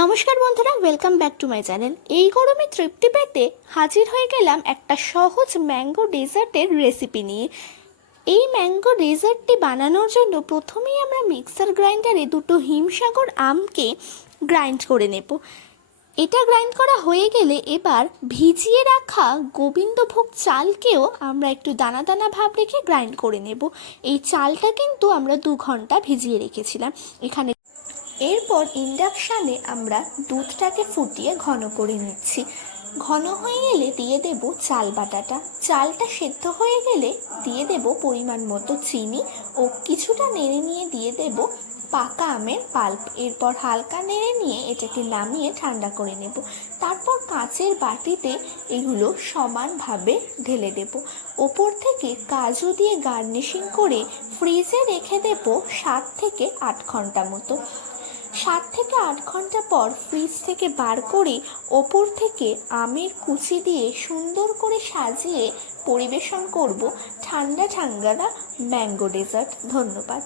নমস্কার বন্ধুরা, welcome back to my channel. এই গরমে তৃপ্তি পেতে হাজির হয়ে গেলাম একটা সহজ ম্যাঙ্গো ডেজার্টের রেসিপি নিয়ে। এই ম্যাঙ্গো ডেজার্টটি বানানোর জন্য প্রথমেই আমরা মিক্সার গ্রাইন্ডারে দুটো হিমসাগর আমকে গ্রাইন্ড করে নেব। এটা গ্রাইন্ড করা হয়ে গেলে এবার ভিজিয়ে রাখা গোবিন্দভোগ চালকেও আমরা একটু দানা দানা ভাব রেখে গ্রাইন্ড করে নেব। এই চালটা কিন্তু আমরা 2 ঘন্টা ভিজিয়ে রেখেছিলাম। এরপর ইন্ডাকশানে আমরা দুধটাকে ফুটিয়ে ঘন করে নিচ্ছি। ঘন হয়ে গেলে দিয়ে দেব চাল বাটাটা। চালটা সেদ্ধ হয়ে গেলে দিয়ে দেব পরিমাণ মতো চিনি ও কিছুটা নেড়ে নিয়ে দিয়ে দেব পাকা আমের পাল্প। এরপর হালকা নেড়ে নিয়ে এটাকে নামিয়ে ঠান্ডা করে নেব। তারপর কাঁচের বাটিতে এগুলো সমানভাবে ঢেলে দেব। ওপর থেকে কাজু দিয়ে গার্নিশিং করে ফ্রিজে রেখে দেব 7 থেকে 8 ঘন্টা মতো। 7 থেকে 8 ঘন্টা পর ফ্রিজ থেকে বার করে ওপর থেকে আমের কুচি দিয়ে সুন্দর করে সাজিয়ে পরিবেশন করব ঠান্ডা ঠান্ডা ম্যাঙ্গো ডেজার্ট। ধন্যবাদ।